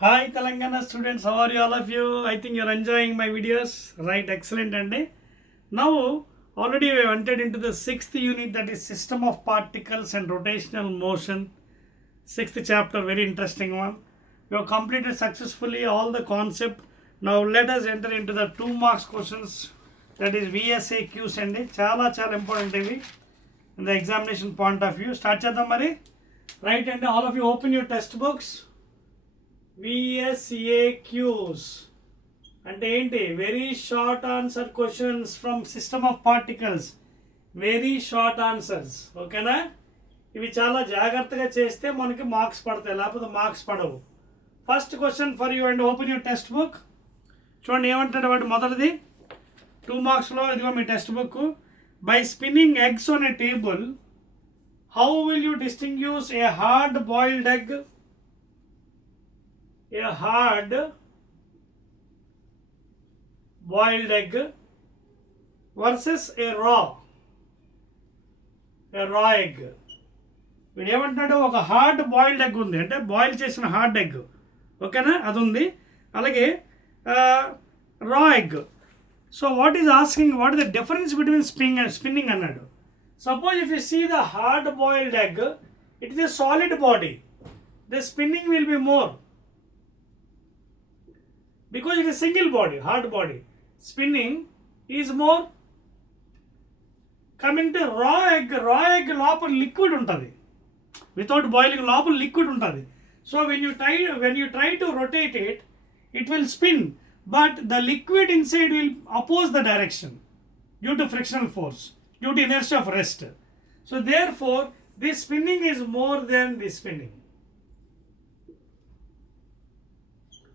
Hi Telangana students, how are you all of you? I think you're enjoying my videos, right? Excellent. And now already we have entered into the sixth unit, that is system of particles and rotational motion. Sixth chapter, very interesting one. We have completed successfully all the concept. Now let us enter into the 2 marks questions, that is VSAQS and చాలా important ఇవి in the examination point of view. Start చేద్దాం మరి, right? And all of you open your test books. VSAQs అంటే ఏంటి? Very short answer questions from system of particles. Very short answers, ఓకేనా? ఇవి చాలా జాగ్రత్తగా చేస్తే మనకి మార్క్స్ పడతాయి, లేకపోతే మార్క్స్ పడవు. First question for you, and open your text book. చూడండి ఏమంటాడు వాడు. మొదటిది 2 మార్క్స్లో, ఇదిగో మీ text book. By spinning eggs on a table, how will you distinguish a hard boiled egg, a hard boiled egg versus a raw egg. వీడు ఏమంటున్నాడు, ఒక హార్డ్ బాయిల్డ్ ఎగ్ ఉంది, అంటే బాయిల్ చేసిన హార్డ్ ఎగ్, ఓకేనా, అది ఉంది. అలాగే raw egg. So what is asking, what is the difference between spinning అన్నాడు. Suppose if you see the hard boiled egg, it is a solid body, the spinning will be more, because it is single body, hard body. Spinning is more. Coming to raw egg లోపల liquid ఉంటుంది, without boiling లోపల liquid ఉంటుంది. So when you try to rotate it, it will spin, but the liquid inside will oppose the direction due to frictional force, due to inertia of rest. So therefore this spinning is more than this spinning.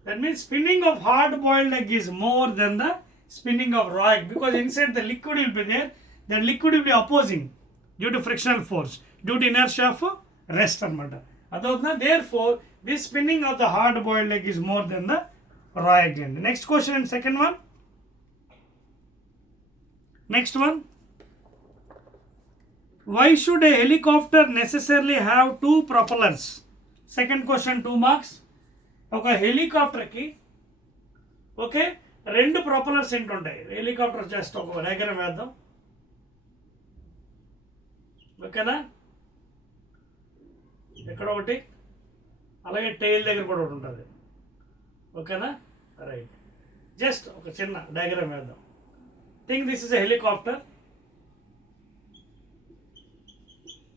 That means spinning of hard boiled egg is more than the spinning of raw egg, because inside the liquid will be there. The liquid will be opposing due to frictional force, due to inertia of rest anamata. Adotna, therefore this spinning of the hard boiled egg is more than the raw egg. And next question and second one. Next one. Why should a helicopter necessarily have 2 propellers? Second question, 2 marks. ఒక హెలికాప్టర్కి okay 2 propellers ఉంటాయి. Helicopter just ఒక diagram వేద్దాం, ఓకేనా. ఎక్కడ ఒకటి, అలాగే tile దగ్గర కూడా ఒకటి ఉంటుంది, ఓకేనా, రైట్. జస్ట్ ఒక చిన్న డయాగ్రామ్ వేద్దాం. Think this is a helicopter.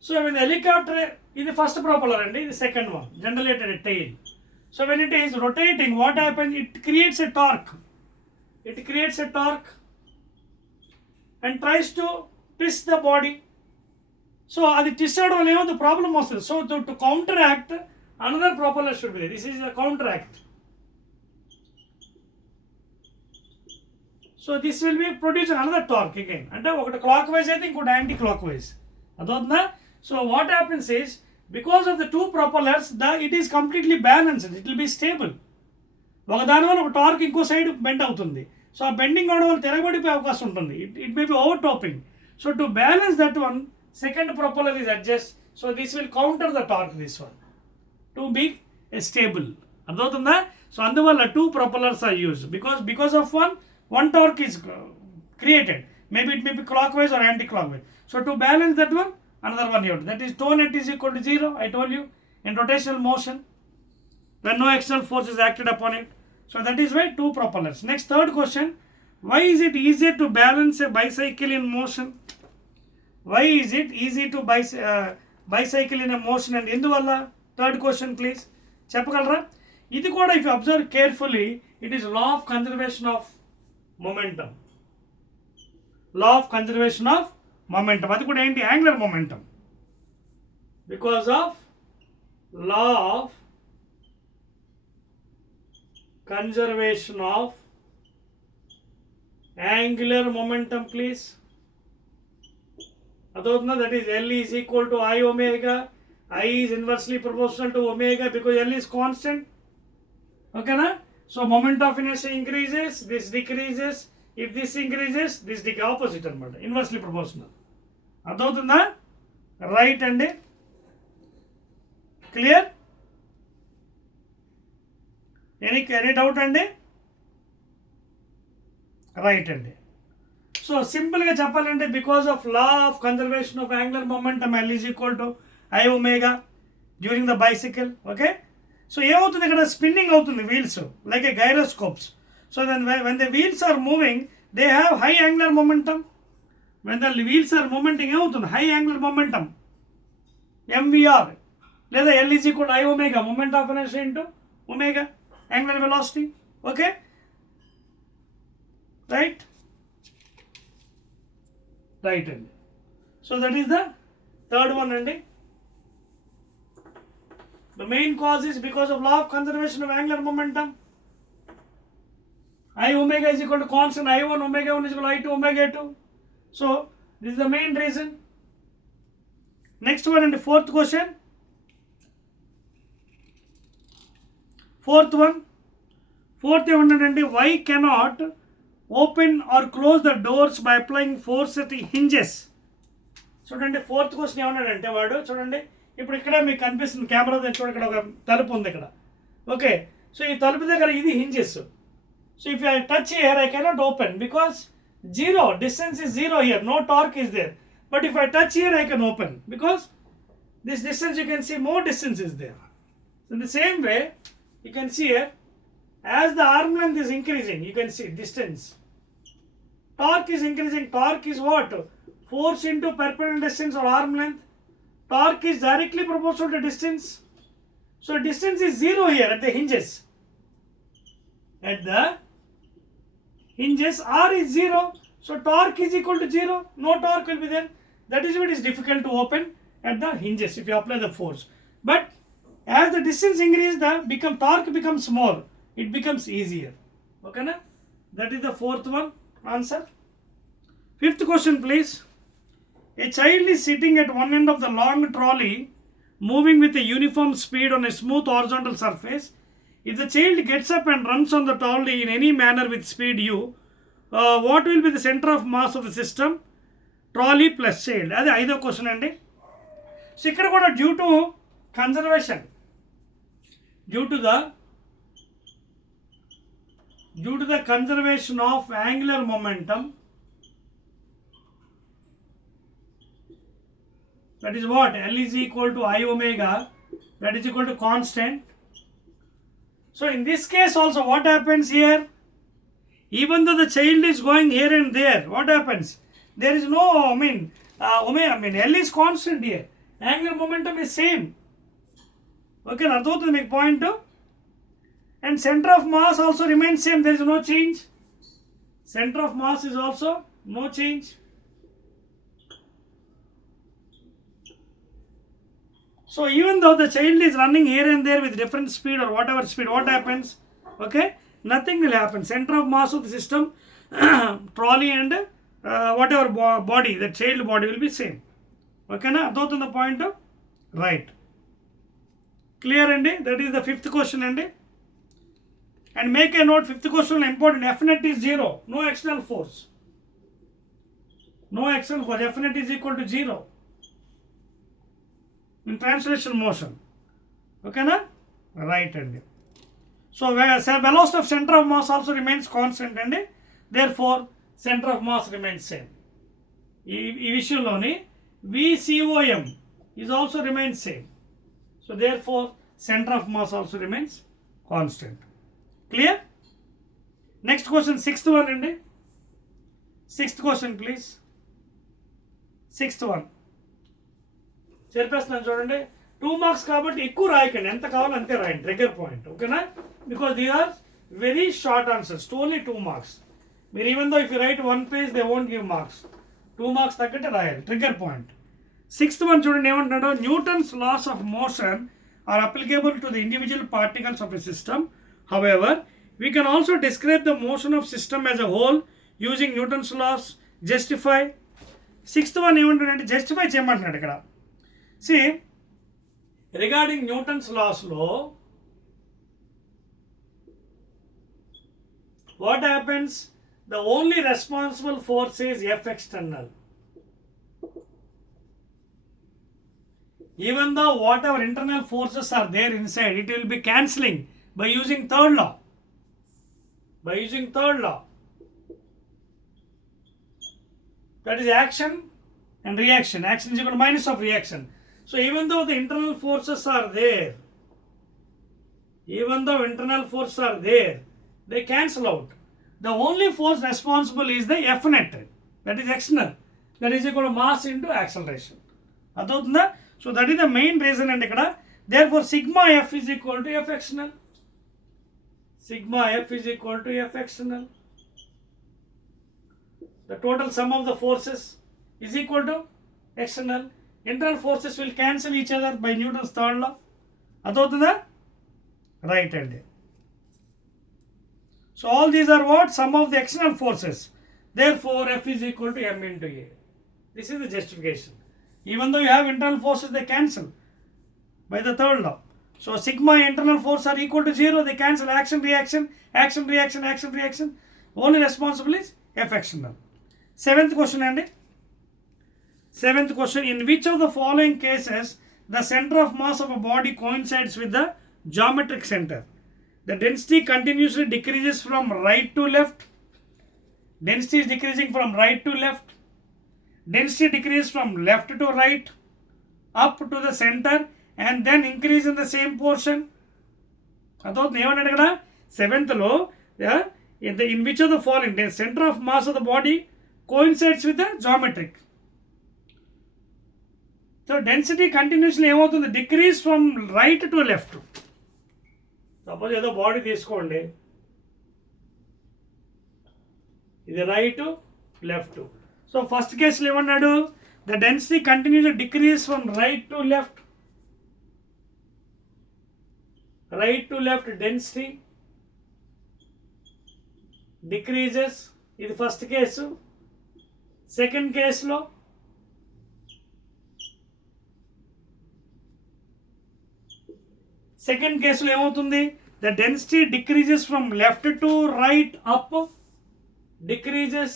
So ఇది హెలికాప్టర్, ఇది ఫస్ట్ ప్రొపెల్లర్ అండి, ఇది second one, generated tail. So when it is rotating, what happens? It creates a torque. It creates a torque and tries to twist the body. So adi twist avadam valla the problem vastadi. So to counteract, another propeller should be there. This is a counteract. So this will be producing another torque again. Ante okati clockwise aithe inkoti anti clockwise. Adotna. So what happens is, because of the 2 propellers, it is completely balanced, it will be stable. ఒక దాని వల్ల ఒక torque ఇంకో side bend అవుతుంది. So ఆ bending అవడం వల్ల తిరగబడిపోయే అవకాశం ఉంటుంది. It may be over topping. So to balance that one, second propeller is adjust. So this will counter the torque, this one to be stable. అర్థమవుతుందా? సో అందువల్ల 2 propellers are used, because of one torque is created. Maybe it may be clockwise or anti-clockwise. So to balance that one, another one here, that is tau net is equal to 0. I told you, in rotational motion when no external force is acted upon it. So that is why 2 propellers. Next, third question. Why is it easier to balance a bicycle in motion? Why is it easy to bicycle in a motion? And ఎందువల్ల? Third question please, చెప్పగలరా? ఇది కూడా if you observe carefully, it is law of conservation of momentum. Law of conservation of momentum. అది కూడా ఏంటి? Angular momentum. Because of law of conservation of angular momentum please. అదవుతుందా? That is L is equal to I omega. I is inversely proportional to omega because L is constant, ఓకేనా. So moment of inertia increases, this decreases. If this increases, this opposite అనమాట, inversely proportional. అర్థమవుతుందా? Right అండి, clear. any doubt అండి? Right అండి. So సింపుల్గా చెప్పాలంటే because of law of conservation of angular momentum L is equal to I omega during the bicycle. Okay, so ఏమవుతుంది ఇక్కడ spinning అవుతుంది wheels like a gyroscopes. So then when the wheels are moving they have high angular momentum. When the wheels are momenting ఏమవుతుంది? High angular momentum MVR లేదా L is equal to I omega moment of inertia into omega angular velocity. Okay, right అండి. So that is the third one అండి. The main cause is because of law of conservation of angular momentum. I omega is equal to constant I1 omega 1 is equal to I2 omega 2. So this is the main reason. Next one and the fourth question. Fourth one and why cannot open or close the doors by applying force at the hinges. చూడండి fourth question ఏమన్నాడంటే వాడు, చూడండి ఇప్పుడు ఇక్కడ మీకు కనిపిస్తుంది camera దగ్గర, చూడండి ఇక్కడ ఒక తలుపు ఉంది ఇక్కడ. ఓకే, సో ఈ తలుపు దగ్గర ఇది hinges. So if I touch here I cannot open because zero distance is zero here, no torque is there. But if I touch here I can open because this distance you can see more distance is there. In the same way you can see here as the arm length is increasing, you can see distance. Torque is increasing. Torque is what? Force into perpendicular distance or arm length. Torque is directly proportional to distance. So distance is zero here at the hinges. At the hinges R is zero. So torque is equal to zero. No torque will be there. That is why it is difficult to open at the hinges if you apply the force. But as the distance increases, the torque becomes more. It becomes easier. Okay na? That is the fourth one answer. Fifth question please. A child is sitting at one end of the long trolley moving with a uniform speed on a smooth horizontal surface. If the child gets up and runs on the trolley in any manner with speed u, what will be the center of mass of the system? Trolley plus child. That is the question andi. So ikkada kuda due to conservation, due to the conservation of angular momentum, that is what? L is equal to I omega, that is equal to constant. So in this case also what happens here? Even though the child is going here and there, what happens? There is no, L is constant here. Angular momentum is same. Okay, now make point. And center of mass also remains same, there is no change. Center of mass is also no change. So even though the child is running here and there with different speed or whatever speed, what happens? Okay, nothing will happen. Center of mass of the system, trolley and whatever body, the child body will be same. Okay na? That's the point. Right. Clear andi? That is the fifth question andi. And make a note, fifth question important. F net is zero, no external force. No external force. F net is equal to zero in translation motion. Okay na? Right andi. So velocity of center of mass also remains constant andi. Therefore center of mass remains same. Ee vishayaloni VCOM is also remains same. So therefore center of mass also remains constant. Clear? Next question, sixth one andi. Sixth question please. Sixth one. Chairperson చూడండి 2 marks కాబట్టి ఎక్కువ రాయకండి, ఎంత కావాలో అంతే రాయండి, trigger point. ఓకేనా? Because they are very short answers, only 2 marks. మీరు even though if you write 1 page they won't give marks. 2 marks తగ్గట్టే రాయాలి, ట్రిగ్గర్ పాయింట్. సిక్స్త్ వన్ చూడండి ఏమంటున్నాడు, Newton's laws of motion are applicable to the individual particles of a system. However, we can also describe the motion of system as a whole using Newton's laws. Justify. Sixth one ఏమంటాడంటే justify చేయమంటున్నాడు ఇక్కడ. See, regarding Newton's laws law, what happens? The only responsible force is F external. Even though whatever internal forces are there inside, it will be cancelling by using third law. by using third law. That is action and reaction. Action is equal to minus of reaction. So even though the internal forces are there, they cancel out. The only force responsible is the F net, that is external. That is equal to mass into acceleration. So that is the main reason. And therefore sigma F is equal to F external. Sigma F is equal to F external. The total sum of the forces is equal to external. Internal forces will cancel each other by Newton's third law. Right hand. So all these are what? Sum of the external forces. Therefore F is equal to M into A. This is the justification. Even though you have internal forces, they cancel by the third law. So sigma internal force are equal to 0. They cancel. Action, reaction, action, reaction, action, reaction. Only responsible is F external. Seventh question, Andy. Seventh question. In which of the following cases the center of mass of a body coincides with the geometric center? The density continuously decreases from right to left. Density is decreasing from right to left. Density decreases from left to right, up to the center, and then increase in the same portion. Seventh law, in which of the following the center of mass of the body coincides with the geometric. So density continuously decrease from right to left. Suppose the body తీసుకోండి, ఇది right to left. So first case లో ఏమన్నాడు? The density continues to decrease from right to left. Right to left density decreases. ఇది first case. Second case లో ఏమవుతుంది? The density decreases from left to right up. Decreases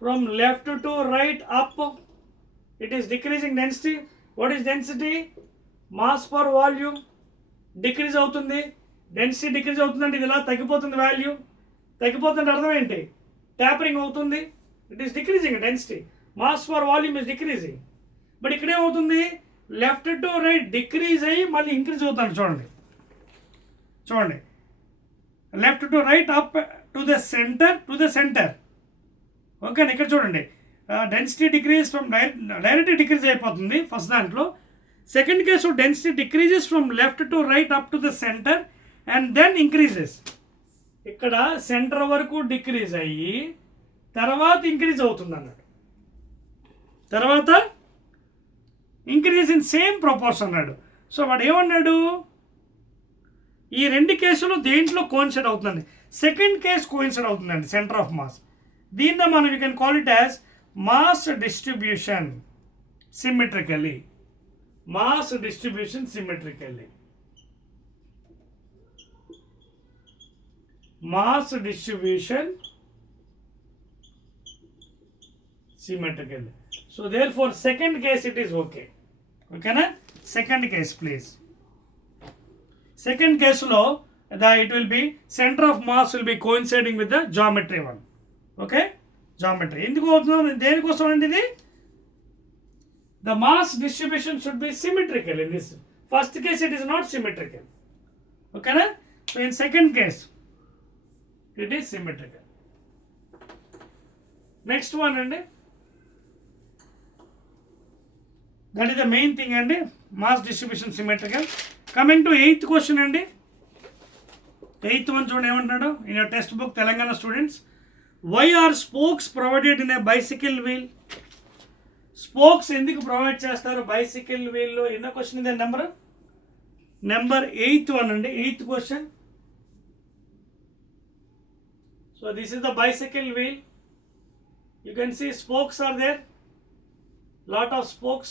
from left to right up. It is decreasing density. What is density? Mass per volume. Decrease అవుతుంది. Density decrease అవుతుందంటే ఇది ఇలా తగ్గిపోతుంది, value తగ్గిపోతుందంటే అర్థం ఏంటి? Tapering అవుతుంది. It is decreasing density. Mass per volume is decreasing. But ఇక్కడ ఏమవుతుంది? లెఫ్ట్ టు రైట్ డిక్రీజ్ అయ్యి మళ్ళీ ఇంక్రీజ్ అవుతుంది. చూడండి left to right up to the centre. Okay, ఇక్కడ చూడండి density decrease from direct decrease అయిపోతుంది ఫస్ట్ దాంట్లో. Second case density decreases from left to right up to the centre and then increases. ఇక్కడ centre వరకు decrease అయ్యి తర్వాత increase అవుతుంది అన్నాడు. తర్వాత ఇంక్రీజ్ ఇన్ సేమ్ ప్రపోర్షన్ అన్నాడు. సో వాడు ఏమన్నాడు? ఈ రెండు కేసులు దేంట్లో కోయిన్సైడ్ అవుతుందండి? సెకండ్ కేసు కోయిన్సైడ్ అవుతుందండి, సెంటర్ ఆఫ్ మాస్. దీన్ని మనం you can call it as mass distribution symmetrically. Mass distribution symmetrically. Mass distribution symmetrically. So therefore second case it is okay. Okay na? Second case please. Second case lo it will be center of mass will be coinciding with the geometry one. Okay? Geometry. ఎందుకు అవుతుందో దేనికోసం అండి ఇది? The mass distribution should be symmetrical in this. First case it is not symmetrical. Okay na? So in second case it is symmetrical. Next one అండి, that is the main thing అండి, mass distribution symmetrical. Coming to 8th question అండి. 8th one చూడండి ఏమంటున్నాడు in your test book Telangana students. Why are spokes provided in a bicycle wheel? Spokes ఎందుకు provide చేస్తారు bicycle వీల్లో? ఎన్నో question ఇదే number 8th one అండి. 8th question. So this is the bicycle wheel. You can see spokes are there. Lot of spokes.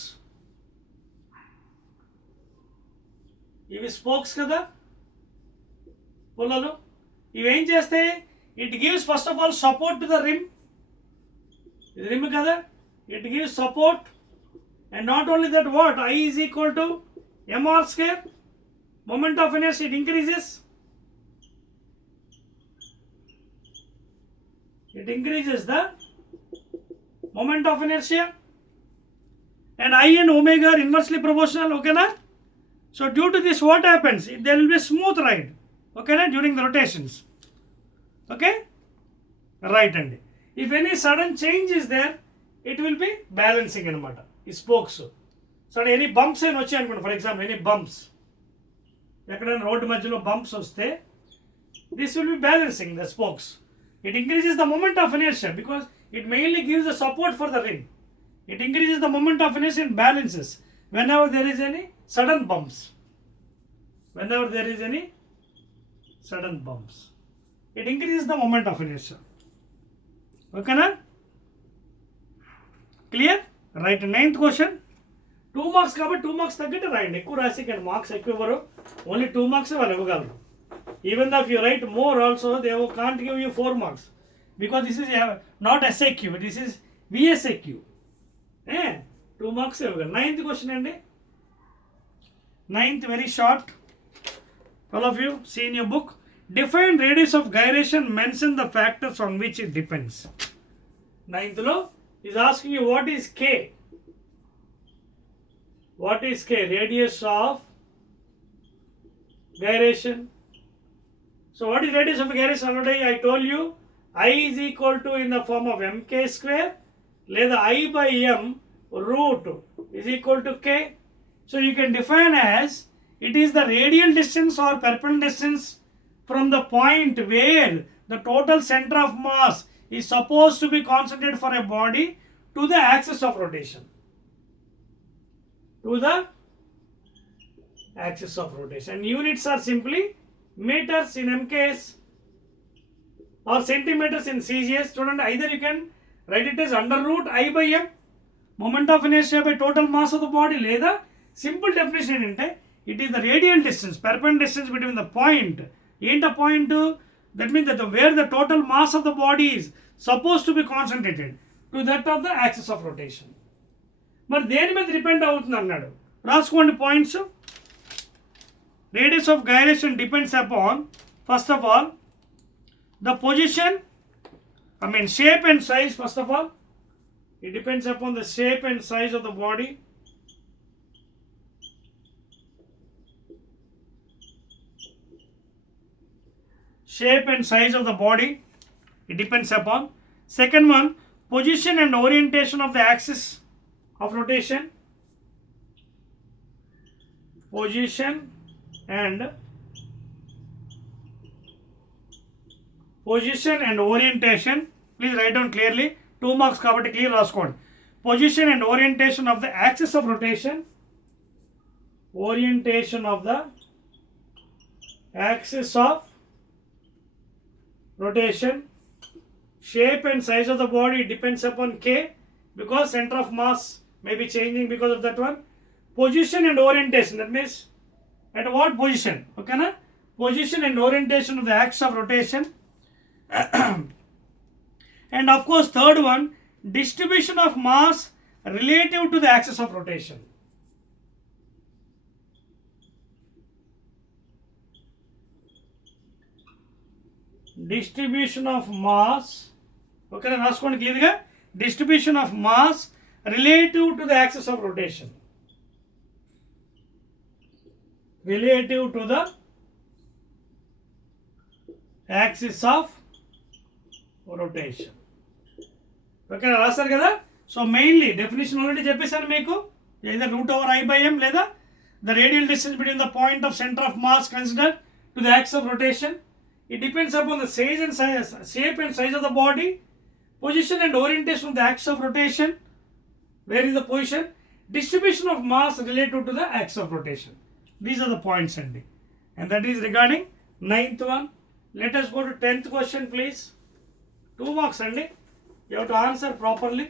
ఇవి spokes కదా పుల్లలు. ఇవి ఏం చేస్తాయి? It gives first of all support to the rim. ఇది rim కదా, it gives support. And not only that, what I is equal to mr square. Moment of inertia it increases. it increases the moment of inertia, and I and omega are inversely proportional. Okay na? So due to this, what happens? There will be a smooth ride, okay na, during the rotations. Okay, right. And if any sudden change is there, it will be balancing anamata. It spokes. So any bumps అని వచ్చాయి అనుకోండి, for example any bumps, ఎక్కడైనా road మధ్యలో bumps వస్తే, this will be balancing the spokes. It increases the moment of inertia because it mainly gives the support for the ring. It increases the moment of inertia and balances whenever there is any sudden bumps. Whenever there is any sudden bumps, it increases the moment of inertia. Okay na? Clear? Right. Ninth question. 2 marks కాబట్టి 2 marks తగ్గట్టు రాయండి. ఎక్కువ రాసి కానీ marks ఎక్కువ ఇవ్వరు. Only 2 marks వాళ్ళు ఇవ్వగలరు. Even though if you write more also, they can't give you 4 marks because this is not SAQ, this is VSAQ. 2 marks ఇవ్వగలరు. Ninth question అండి. Ninth, very short. All of you see in your book. Define radius of gyration, mention the factors on which it depends. Ninth lo is asking you what is K. What is K? Radius of gyration. So what is radius of gyration? Already I told you, I is equal to in the form of mk square, లేదా I by m root is equal to K. So you can define as it is the radial distance or perpendicular distance from the point where the total center of mass is supposed to be concentrated for a body to the axis of rotation. To the axis of rotation. Units are simply meters in MKs or centimeters in CGS. Student, either you can write it as under root I by m, moment of inertia by total mass of the body, లేదా simple definition ఏంటంటే it is the radial distance, perpendicular distance between the point. ఏంట point? That means that where the total mass of the body is supposed to be concentrated to that of the axis of rotation. మరి దేని మీద depend అవుతుంది అన్నాడు. రాసుకోండి points. Radius of gyration depends upon, first of all, the position, shape and size. First of all, it depends upon the shape and size of the body. Shape and size of the body, it depends upon. Second one, position and orientation of the axis of rotation. Position and orientation. Please write down clearly. 2 marks కాబట్టి clear రాసుకోండి. Position and orientation of the axis of rotation. Orientation of the axis of rotation. Shape and size of the body depends upon K because center of mass may be changing because of that one. Position and orientation, that means at what position? Okay na? Position and orientation of the axis of rotation. And of course third one, distribution of mass relative to the axis of rotation. Distribution of mass, okay na, రాసుకోండి clear గా. Distribution of mass relative to the axis of rotation. Relative to the axis of rotation. Okay రాస్తారు కదా. So mainly definition already చెప్పేశాను మీకు. either root over I by m లేదా the radial distance between the point of center of mass considered to the axis of rotation. It depends upon the shape and size of the body, position and orientation of the axis of rotation. Where is the position? Distribution of mass related to the axis of rotation. These are the points, Andy. And that is regarding 9th one. Let us go to 10th question, please. 2 marks, Andy. You have to answer properly.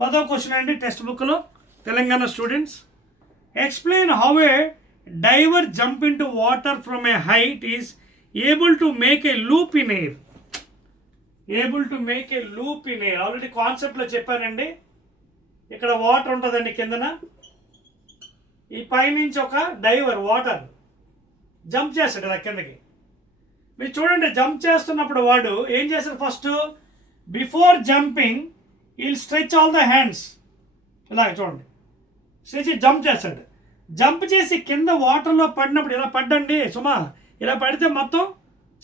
10th question, Andy, test book lo Telangana students. Explain how a diver jump into water from a height is able to make a loop in air. Able to make a loop in air. Already concept lo చెప్పానండి. ఇక్కడ water ఉంటుందండి కిందన. ఈ పైనుంచి ఒక driver water jump చేస్తాడు కదా కిందకి. మీరు చూడండి, జంప్ చేస్తున్నప్పుడు వాడు ఏం చేస్తాడు, first before jumping will stretch all the hands. ఇలాగ చూడండి, స్ట్రెచ్ జంప్ చేస్తాడు. జంప్ చేసి కింద వాటర్లో పడినప్పుడు ఇలా పడ్డండి సుమా, ఇలా పడితే మొత్తం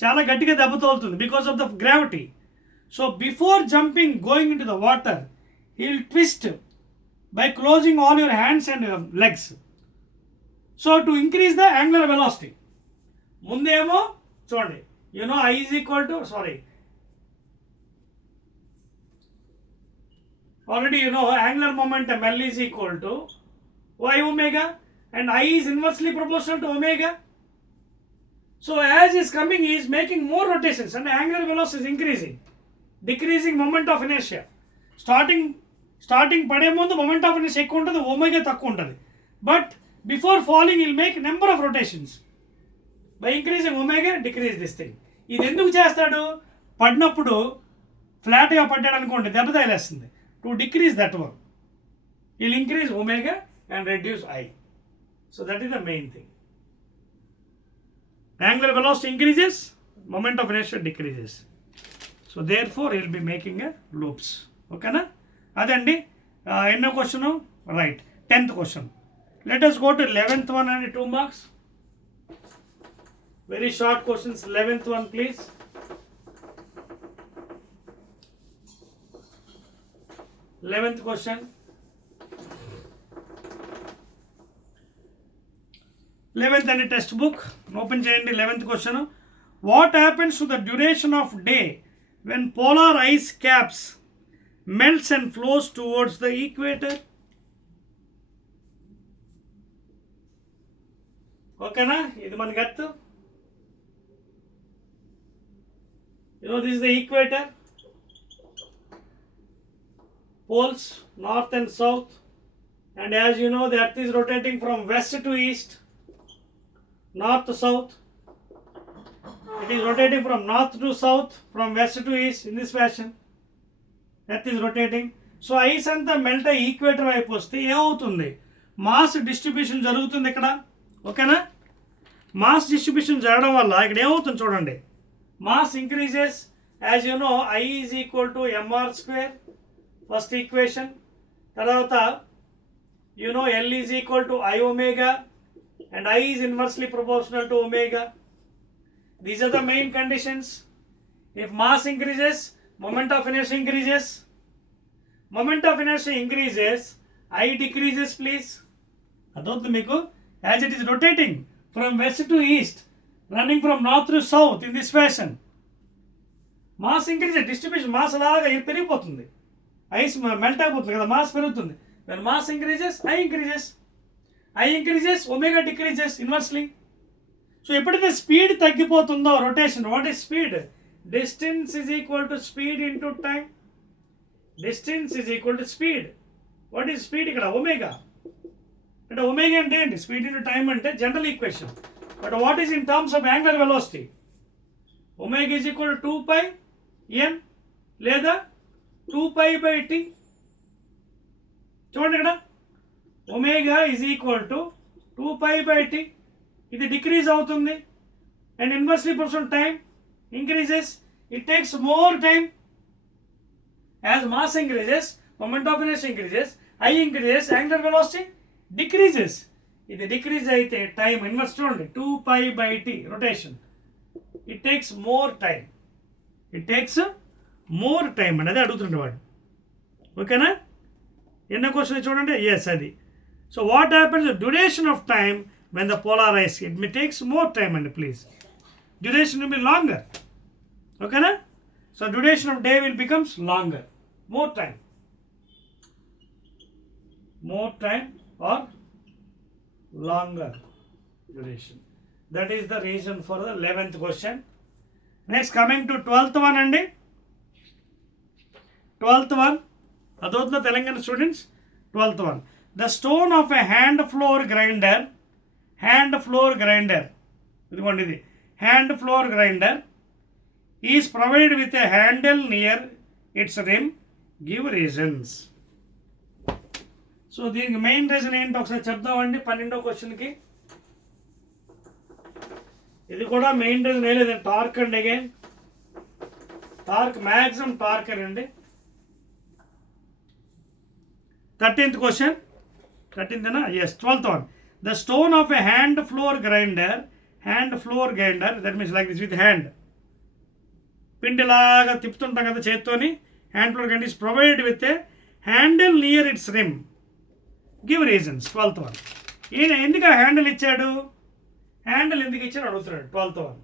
చాలా గట్టిగా దెబ్బ తోలుతుంది because of the gravity. So before jumping going in to the water he will twist by closing all your hands and legs. So to increase the angular velocity, ముందేమో చూడండి, I is equal to, already angular momentum L is equal to y omega and I is inversely proportional to omega. So as is coming, he is making more rotations and angular velocity is increasing, decreasing moment of inertia. Starting పడే ముందు moment of inertia ఎక్కువ ఉంటుంది, omega తక్కువ ఉంటుంది. But before falling will make number of rotations by increasing omega, decrease this thing. ఇది ఎందుకు చేస్తాడు, పడినప్పుడు ఫ్లాట్గా పడ్డాడు అనుకోండి, దెబ్బ తగిలేస్తుంది. To decrease that one will increase omega and reduce I. So that is the main thing. Angular velocity increases, moment of inertia decreases. So therefore will be making a loops. ఓకేనా, అదండి. ఎన్నో question, right, 10th question. Let us go to 11th one and 2 marks. Very short questions. 11th one please. Question. 11th and text book open చేయండి. 11th question. What happens to the duration of day when polar ice caps melts and flows towards the equator? ఓకేనా, ఇది మనకి earth. this is the equator, poles north and south, and as you know the earth is rotating from west to east, north to south. It is rotating from north to south, from west to east in this fashion. Earth is rotating. So ice అంతా melt అయ్యి equator వైపు వస్తే ఏమవుతుంది, mass distribution జరుగుతుంది ఇక్కడ. ఓకేనా, mass distribution జరగడం వల్ల ఇక్కడ ఏమవుతుంది చూడండి, mass increases. As you know I is equal to MR square, first equation. తర్వాత L is equal to I omega and I is inversely proportional to omega. These are the main conditions. If mass increases, moment of inertia increases. Moment of inertia increases, I decreases please. అదొద్దు మీకు. As it is rotating from west to east, running from north to south in this fashion, mass increases, distribution mass అలాగా పెరిగిపోతుంది, ice melt అయిపోతుంది కదా, mass పెరుగుతుంది. when mass increases, I increases, omega decreases inversely. సో ఎప్పుడైతే speed తగ్గిపోతుందో rotation, what is speed? Distance is equal to speed into time. Distance is equal to speed. What is speed ఇక్కడ? Omega. అంటే omega అంటే ఏంటి? Speed into time అంటే general equation. But what is in terms of angular velocity? Omega is equal to 2πn లేదా 2π/t. చూడండి ఇక్కడ, omega is equal to 2π/t. ఇది decrease అవుతుంది and inversely proportional time increases. It takes more time. As mass increases, moment of inertia increases, I increases, angular velocity decreases. ఇది decrease అయితే time inverse చూడండి, 2π/t rotation. It takes more time అనేది అడుగుతుండే వాడు. ఓకేనా, ఎన్నో question చూడండి. Yes, అది. So what happens duration of time when the polar ice, it may takes more time అండి please. Duration will be longer. Okay na? So duration of day will becomes longer. More time or longer duration. That is the reason for the 11th question. Next, coming to 12th one andi. 12th one, adotla Telangana students. 12th one, the stone of a hand floor grinder. ఇదిగోండి, ఇది hand floor grinder is provided with a handle near its rim. Give reasons. So దీనికి main reason ఏంటో ఒకసారి చెప్దామండి. 12వ క్వశ్చన్కి ఇది కూడా main reason ఏ లేదండి, torque అండి. అగైన్ టార్క్, మ్యాక్సిమం టార్క్ అండి. 13th question, 13th as 12th one. The stone of a hand floor grinder, that means like this with hand, పిండిలాగా తిప్పుతుంటాం కదా చేత్తోని, hand flour grinder is provided with a handle near its rim. Give reasons. 12th one. ఈయన ఎందుకు ఆ handle ఇచ్చాడు, handle ఎందుకు ఇచ్చాడు అడుగుతున్నాడు 12th one.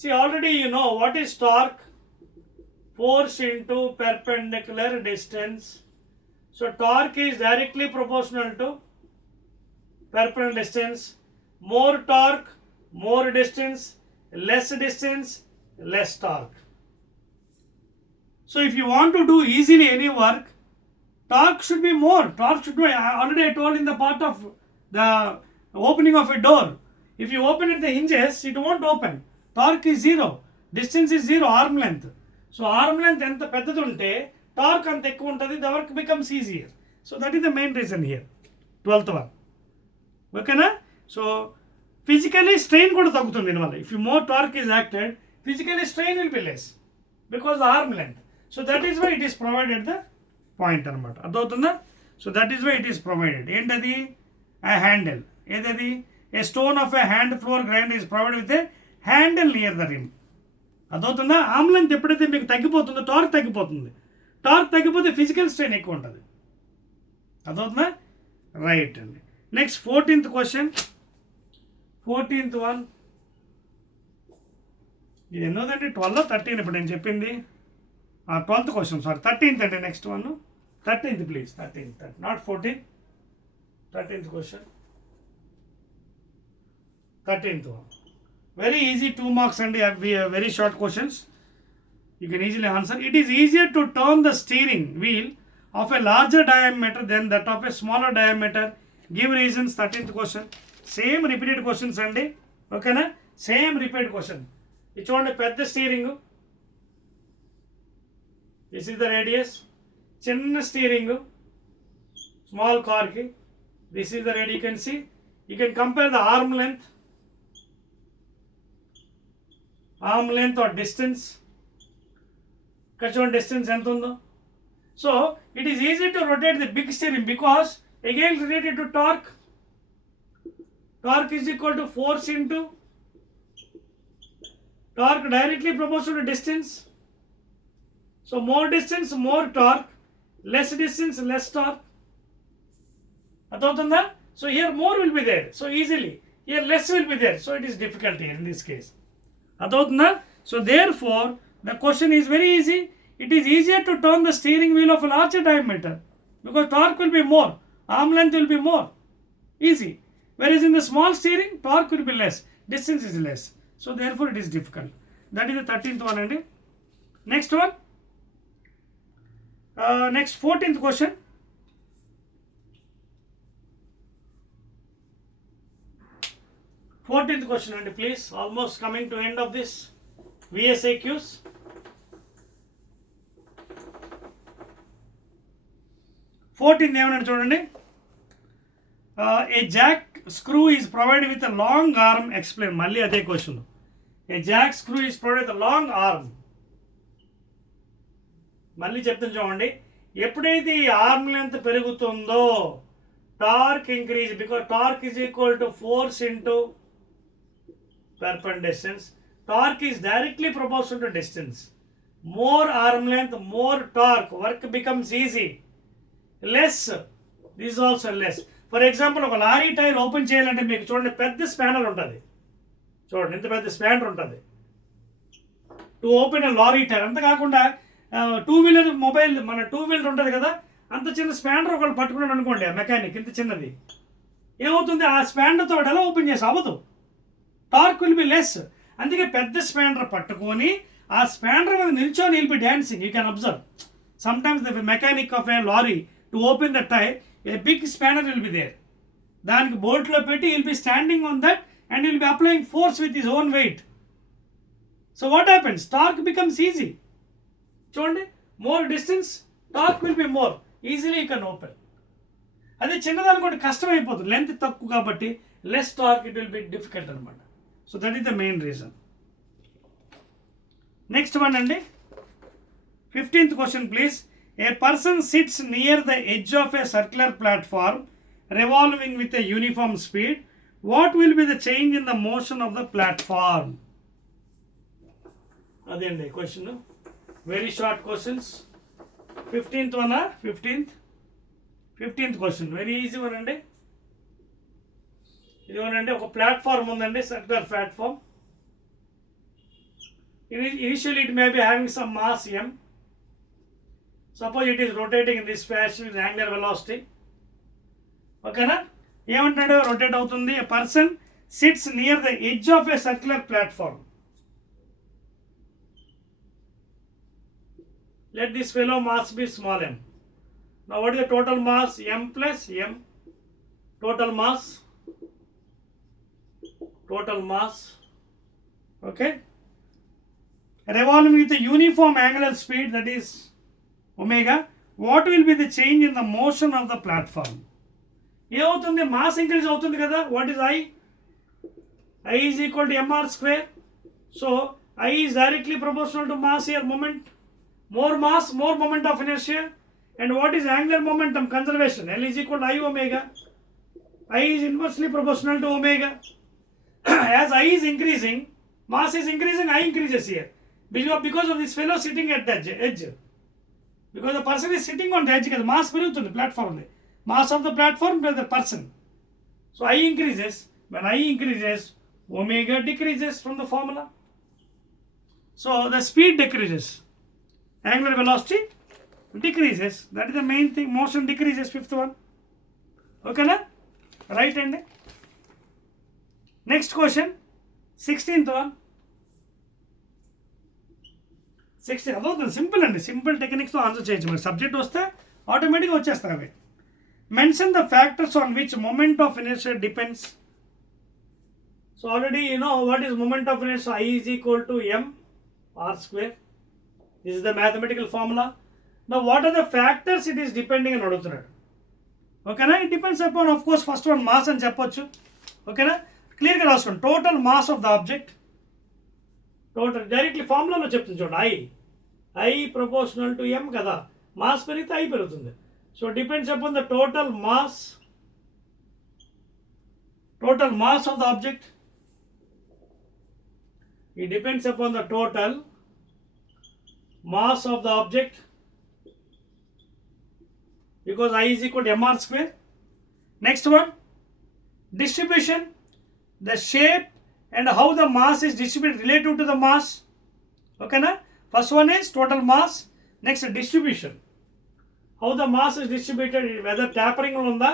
See, already you know what is torque, force into perpendicular distance. So torque is directly proportional to perpendicular distance. More torque, more distance, less torque. So if you want to do easily any work, torque should be more. Torque should be, already I told in the part of the opening of a door. If you open at the hinges, it won't open. Torque is 0. Distance is 0, arm length. So arm length ఎంత పెద్దది ఉంటే torque అంత ఎక్కువ ఉంటుంది, the work becomes easier. So that is the main reason here. 12th one. ఓకేనా? So physically strain కూడా తగ్గుతుంది దీనివల్ల. If more torque is acted, physically strain will be less because the arm length. So that is why it is provided the point అనమాట. అర్థమవుతుందా? So that is why it is provided. ఏంటది? ఆ handle. ఏదది? A stone of a hand flour grinder is provided with a handle near the rim. అర్థమవుతుందా? Arm length ఎప్పుడైతే మీకు తగ్గిపోతుందో torque తగ్గిపోతుంది. టార్క్ తగ్గిపోతే ఫిజికల్ స్ట్రెయిన్ ఎక్కువ ఉంటుంది. అర్థమవుతుందా? రైట్ అండి. Next 14th question, 14th one. ఇది ఎన్నోదండి? 12 13 ఇప్పుడు నేను చెప్పింది. 12th క్వశ్చన్, సారీ 13th అండి. Next one 13th please, 13th not 14. 13th question, 13th one. Very easy, 2 marks and very short questions. You can easily answer. It is easier to turn the steering wheel of a larger diameter than that of a smaller diameter. Give reasons. 13th question. Same repeated questions అండి. ఓకేనా? Same repeated question. ఇది చూడండి, పెద్ద steering, this is the radius. చిన్న steering small కార్కి, this is the radius. You can see, you can compare the arm length or distance. ఇక్కడ చూడండి distance ఎంత ఉందో. So it is easy to rotate the big steering because again related to torque. Torque is equal to force into torque directly proportional to distance. So more distance, more torque. Less distance, less torque. Adotunda? So here more will be there. So easily. Here less will be there. So it is difficult here in this case. Adotunda? So therefore the question is very easy. It is easier to turn the steering wheel of a larger diameter because torque will be more. Arm length will be more. Easy. Whereas in the small steering, torque will be less, distance is less. So therefore it is difficult. That is the 13th one. And next one, next 14th question. 14th question and please, almost coming to end of this VSAQs. ఏమన్నా చూడండి. A jack screw is provided with a long arm. Explain. మళ్ళీ అదే question. A jack screw is provided with a long arm. మళ్ళీ చెప్తాను చూడండి. ఎప్పుడైతే ఈ arm length పెరుగుతుందో torque increase because torque is equal to force into perpendicular distance. Torque is directly proportional to distance. More arm length, more torque. Work becomes easy. Less. This is also less. For example ఒక lorry tyre open చేయాలంటే మీకు చూడండి పెద్ద spanner ఉంటుంది. చూడండి ఎంత పెద్ద spanner ఉంటుంది to open a lorry tyre. అంత కాకుండా 2-wheeler మొబైల్, మన 2-wheeler ఉంటుంది కదా, అంత చిన్న స్పానర్ ఒకళ్ళు పట్టుకున్నాడు అనుకోండి, ఆ మెకానిక్ ఇంత చిన్నది, ఏమవుతుంది? ఆ స్పానర్తో ఎలా ఓపెన్ చేసి అవ్వదు. Torque will be less. అందుకే పెద్ద స్పానర్ పట్టుకొని ఆ స్పానర్ మీద నిల్చొని will be dancing. You can observe sometimes the mechanic of a lorry to open the tyre, a big spanner will be there. దానికి బోల్ట్లో పెట్టి he'll be standing on that and he'll be applying force with his own weight. So what happens? Torque becomes easy. చూడండి, more distance, torque will be more. Easily you can open. అదే చిన్నదనుకోండి కష్టమైపోతుంది, length తక్కువ కాబట్టి less torque, it will be difficult అనమాట. So that is the main reason. Next one అండి 15th question please. A person sits near the edge of a circular platform revolving with a uniform speed. What will be the change in the motion of the platform? అదే అండి question. Very short questions. 15th one 15th question very easy one అండి. ఇదిగోనండి ఒక platform ఉందండి, circular platform. Initially it may be having some mass m. Suppose it is rotating in this fashion with angular velocity. ఓకేనా? ఏమంటాడు? Rotate అవుతుంది. A person sits near the edge of a circular platform. Let this fellow mass be small m. Now what is the total mass? M plus m. Total mass. Okay. Revolving with a uniform angular speed, that is omega. What will be the change in the motion of the platform? ఏమవుతుంది? Mass increase అవుతుంది కదా. What is I? I is equal to mr square. So I is directly proportional to mass here, moment. More mass, more moment of inertia. And what is angular momentum conservation? L is equal to I omega. I is inversely proportional to omega. As I is increasing, mass is increasing, I increases here. Because of this fellow sitting at the edge. Because the person is sitting on the edge, mass పెరుగుతుంది platform. Mass of the platform plus the person. So I increases. When I increases, omega decreases from the formula. So the speed decreases. Angular velocity decreases. That is the main thing. Motion decreases. 5th one. Okay na? Right and next question. 16th one. 16 అదవుతుంది. Simple అండి. Simple టెక్నిక్స్తో answer చేయొచ్చు. మరి subject వస్తే ఆటోమేటిక్గా వచ్చేస్తాయి అవి. Mention the factors on which moment of inertia depends. So already you know what is moment of inertia. I is equal to m r square. This is the mathematical formula. Now what are the factors it is depending అని అడుగుతున్నాడు. ఓకేనా? It depends upon of course first one mass అని చెప్పొచ్చు. ఓకేనా? క్లియర్గా రాసుకోండి. Total mass of the object. Total directly ఫార్ములాలో చెప్తుంది చూడండి. I ప్రపోర్షనల్ టు m కదా. మాస్ పెరిగితే I పెరుగుతుంది. So depends upon the total mass of the object. It depends upon the total mass of the object, because I is equal to mr square. Next one, distribution, the shape and how the mass is distributed relative to the mass. Okay na? First one is total mass. Next, distribution, how the mass is distributed, whether tapering unda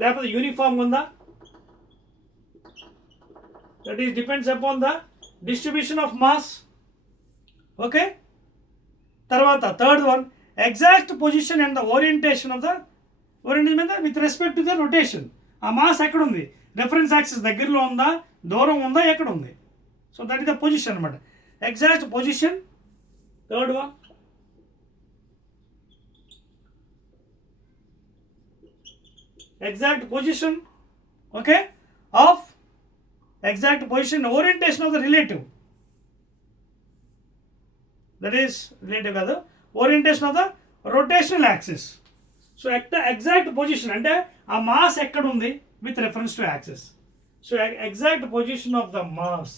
leకపోతే uniform unda. That is depends upon the distribution of mass. Okay. తర్వాత third one, exact position and the orientation of the with respect to the rotation. ఆ mass ఎక్కడ ఉంది? Reference axis దగ్గరలో ఉందా, దూరం ఉందా, ఎక్కడ ఉంది? So that is the position అనమాట. Exact position. Third one, exact position, okay, of exact position orientation of the relative, that is relative కాదు, orientation of the rotational axis. So exact position అంటే ఆ మాస్ ఎక్కడ ఉంది with reference to axis. So exact position of the mass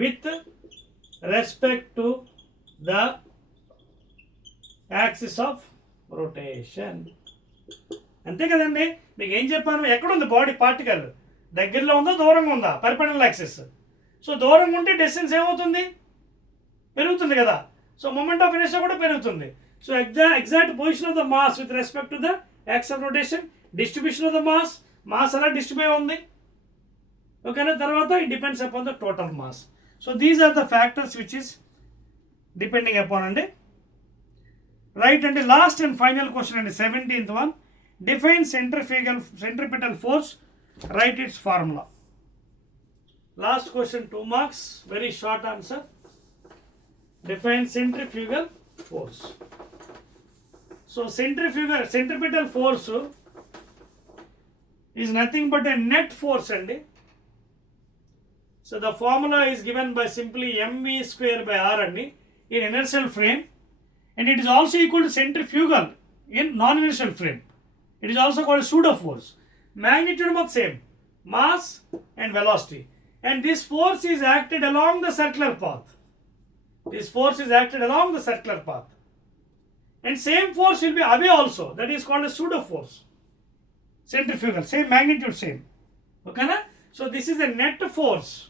with respect to the axis of rotation. అంతే కదండి. మీకు ఏం చెప్పాను? ఎక్కడుంది బాడీ పార్టికల్? దగ్గరలో ఉందా, దూరంగా ఉందా? Perpendicular axis. సో దూరంగా ఉంటే డిస్టెన్స్ ఏమవుతుంది? పెరుగుతుంది కదా. సో మొమెంట్ ఆఫ్ ఇనర్షియా కూడా పెరుగుతుంది. So exact position of the mass with respect to the axis of rotation, distribution of the mass అలా డిస్ట్రిబ్యూట్ ఉంది. ఓకేనా? తర్వాత it depends upon the total mass. So these are the factors which is depending upon అండి. Right అండి. Last and final question అండి, 17th one. Define centripetal force, write its formula. Last question, 2 marks, very short answer. Define centrifugal force. So centripetal force is nothing but a net force andi. So the formula is given by simply mv square by r in inertial frame, and it is also equal to centrifugal in non-inertial frame. It is also called pseudo force. Magnitude of same, mass and velocity, and this force is acted along the circular path. This force is acted along the circular path, and same force will be away also. That is called a pseudo force. Centrifugal, same magnitude, same. Okay na? So this is the net force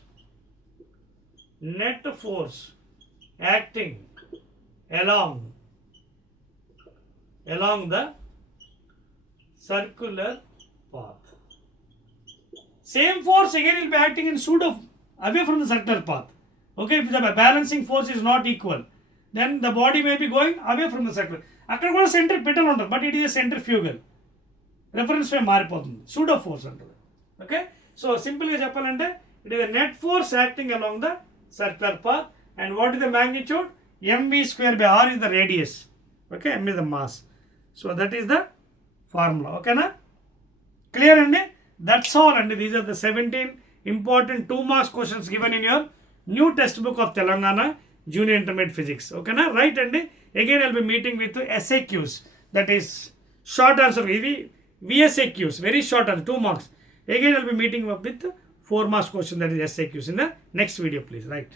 acting along the circular path. Same force again will be acting in pseudo away from the circular path. Okay, if the balancing force is not equal, then the body may be going away from the circular. అక్కడ కూడా centripetal ఉంటుంది, but it is a centrifugal. Reference frame మారిపోతుంది, pseudo force అంటుంది. Okay, so simple గా చెప్పాలంటే it is a net force acting along the circular path, and what is the magnitude? mv square by r is the radius. Okay, m is the mass. So that is the formula. Okay na? Clear andi? That's all andi. These are the 17 important 2 marks questions given in your new textbook of Telangana Junior Intermediate Physics. Okay na? Right andi? Again I'll be meeting with SAQs, that is short answer. VSAQs, very short answer, 2 marks. Again I'll be meeting up with 4 marks question, that is SAQs, in the next video please. Right.